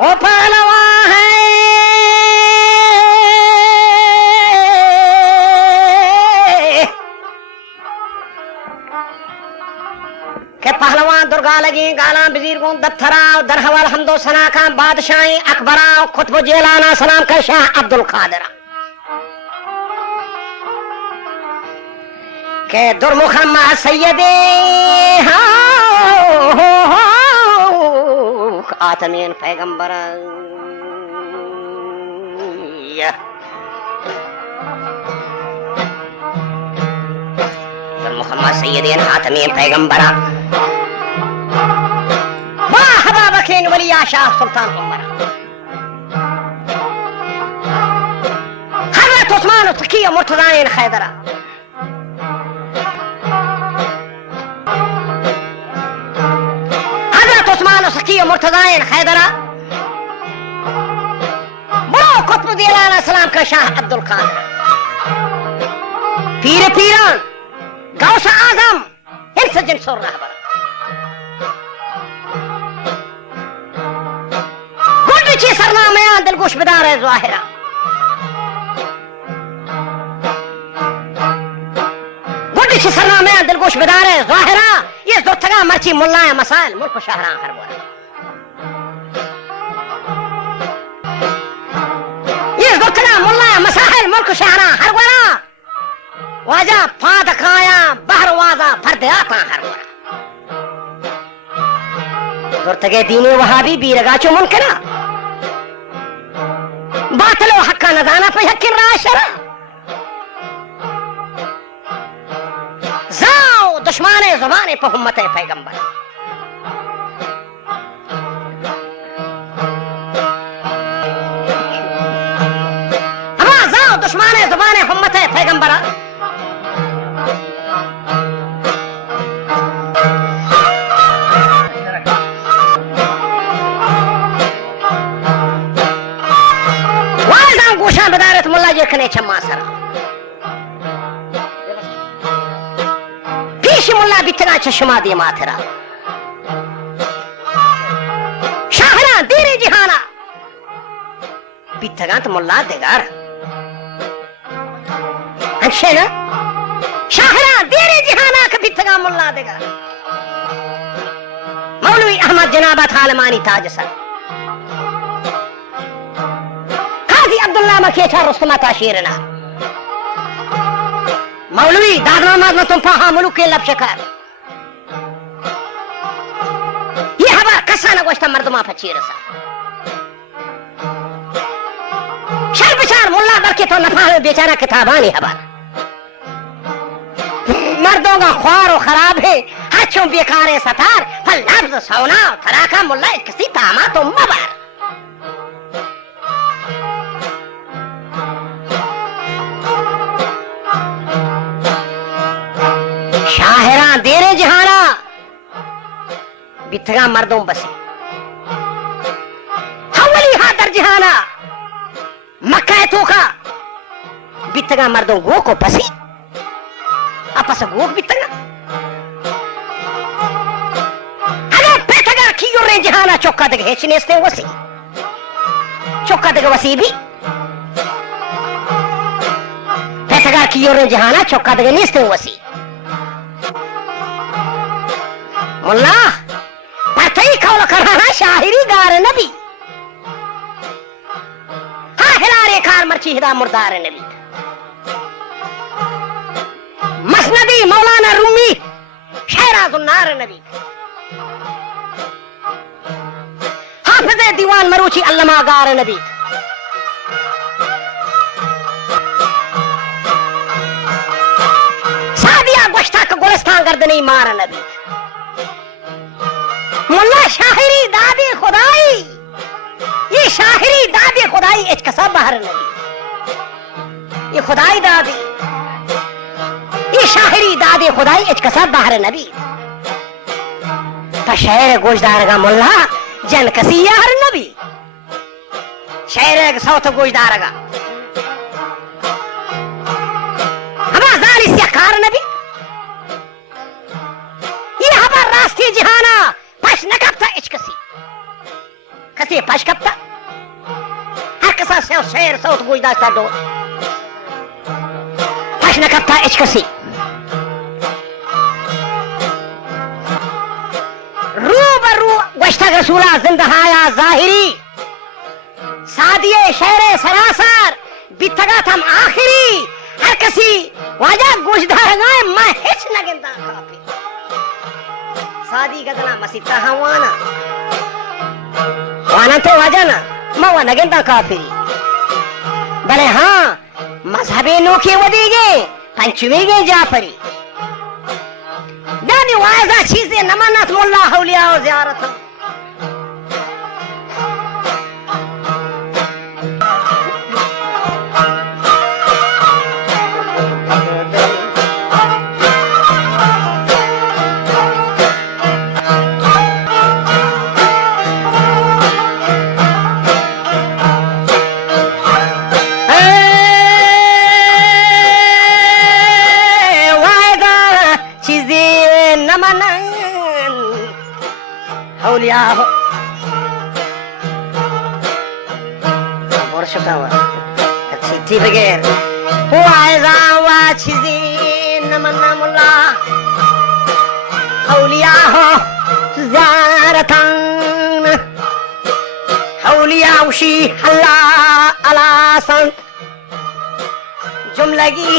ओ पहलवा है के पहलवान दुर्गा लगी गाला वजीर को दत्थरा दरहवाल हमदो सना का बादशाही अकबरा खुतब जेलाना सलाम का शाह अब्दुल कादरा के दुर्मुखम्मा सैयदे आतमीन पैगंबर दुर्मुखम्मा सैयदे आतमीन पैगंबरा वाह बखीन वलिया शाह सुल्तान उमरा हजरत उस्मान तकी मुर्तज़ा खैदरा सकी मुर्तज़ा खैदरा बड़ो कुतुब दिलाना सलाम का शाह अब्दुल कादर पीर पीरान गौस आजम इंस जिन्स और रहबर गुंडची सरनामे दिलगोश बिदार है ज़ाहिरा गुंडची सरनामे दिलगोश बिदार है ज़ाहिरा ये दोस्तगा मर्ची मुल्ला मसाइल मुल्क शहरा हर बोला ये दोस्तगा मुल्ला मसाइल मुल्क शहरा हर बोला वाजा फाद खाया बहर वाजा भर दे आता हर बोला दोस्तगे दीने वहाबी बीरगाचो मुनकरा बातलो हक्का नदाना पे हक्किन राशरा दुश्मने ज़बाने पे उम्मत पैगंबर जाओ दुश्मने ज़बाने उम्मत पैगंबर वालदा गोशा बदारत मुल्ला जे खने छम्मा सरा मुल्ला बितना चश्मा दे माथरा शाहरा देरे जहाना बितगा तो मुल्ला देगार अच्छे ना शाहरा देरे जहाना का बितगा मुल्ला देगार मौलवी अहमद जनाबा थालमानी ताज सर काजी अब्दुल्ला मखेचा रुस्तमा ताशीरना मौलवी दादनामाज में तुम पहा मुलुक के लब शकार ये हवा कसा न गोश्ता मर्दमा फची रसा शर बिचार मुल्ला बरके तो नफा में बेचारा किताबानी हवा मर्दों का ख्वार और खराब है हाथों बेकार सतार फल लफ्ज सोना थराका मुल्ला किसी तामा तो मबार शाहरा देरे जहाना बिथगा मर्दों बसे हवली हादर जहाना मक्का तो का बिथगा मर्दों गो को बसी आपस गो बिथगा अगर पेथगा खियो रे जहाना चौका दे हेचने से वसी चौका दे वसी भी पेथगा खियो रे जहाना चौका दे निस्ते वसी मुल्ला पतई कौल करना शाहिरी गार नबी हाँ हिलारे कार मर्ची हिदा मुर्दार नबी मसनदी मौलाना रूमी शहराजुन्नार नबी हाफिज दीवान मरूची अल्लमा गार नबी सादिया गोश्ता का गुलिस्तान गर्दनी मार नबी मुल्ला शाहिरी दादे खुदाई ये शाहिरी दादे खुदाई इचकसा बाहर नबी ये खुदाई दादी ये शाहिरी दादे खुदाई इचकसा बाहर नबी तो शहर गोशदार का मुल्ला जन कसी यार नबी शहर सौथ गोशदार का हमारा जाली से कार नबी ये हमारा राष्ट्रीय जहाना पश नकब था इचकसी कसी पश कपता हर कसा शेर सौत गुजदास्ता दो पश न कपता इच कसी रूबरू गश्ता रसूला जिंदहाया जाहिरी सादिये शेरे सरासर बितगा थम आखिरी हर कसी वाजा गुजदार गाय मैं हिच न गिंदा काफी सादी गदना मसीता हवाना वाना तो वाजा ना मवा न गिंदा काफी भले हाँ मजहबी नोखे वदीगे पंचवीगे जाफरी दानी वाजा चीजें नमानत मुल्ला हौलिया और ज़ियारत हौलिया हो वर्षकावा अच्छी थी बगैर वायदा वाचिदी नमन्ना मुल्ला हौलिया हो ज़ारतान हौलिया उशी हल्ला अला संत जुमलगी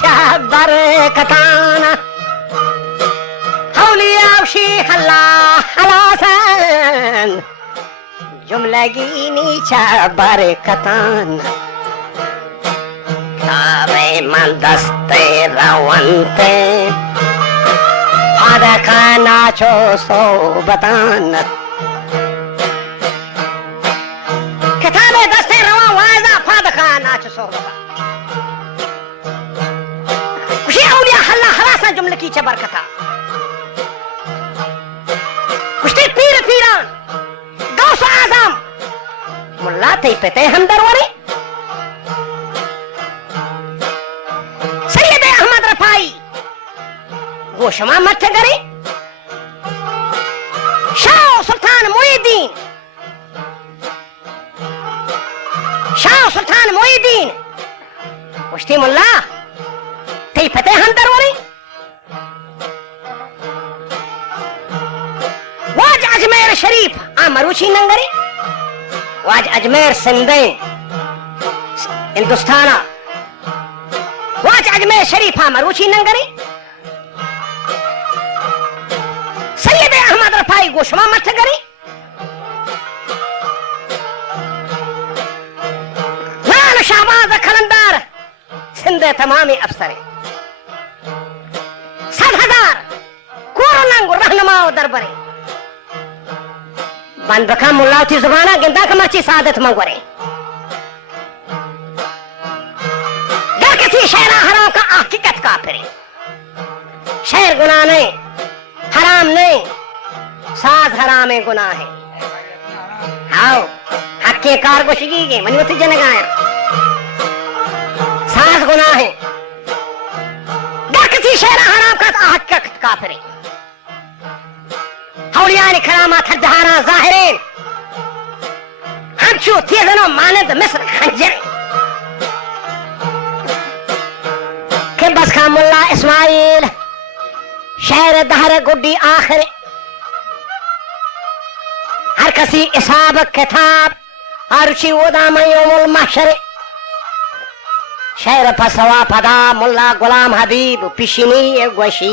शाबर कताना हौलिया उशी हल्ला हलासन जुमलगी नीचा बरकतान कावे मंदस्ते रवंते फादका नाचो सोबतान किताबे दस्ते रवा वाजा फादका नाचो सोबतान उशी हौलिया हल्ला हलासन जुमलगी चा बरकता पीर पीरान गौस आजम मुल्ला ते पते हम दरवारे सैयद अहमद रफाई वो शमा मत करे शाह सुल्तान मोइनुद्दीन उश्ती मुल्ला ते पते हम दरवारे वाज अजमेर शरीफ आमरूची नंगरी वाज अजमेर सिंधे हिंदुस्ताना वाज अजमेर शरीफ आमरूची नंगरी सैयद अहमद रफाई गोशमा मत करी लाल शाहबाज खलंदार सिंधे तमामी अफसरे 7,000 कोरोनंग रहनुमा दरबारे बन बखा मुल्ला थी जुबाना गिंदा कमाची सादत मंगवरे गर किसी शहरा हराम का हकीकत का फिरे शहर गुनाह नहीं हराम नहीं साज हराम है गुनाह है आओ हक्के कारगोशगी के मनिवती जनगाए साज गुनाह है गर किसी शहरा हराम का हकीकत का फिरे हौलिया ने करामात हद्दारा जाहिरीन हमचू थीजनो मानद मिस्र खंजर के बस का मुल्ला इस्माइल शहर दहर गुड्डी आखिर हर कसी इसाब किताब अरुचि उदाम यौमुल महशर शहर फसवा फदा मुल्ला गुलाम हबीब पिशनी गोशी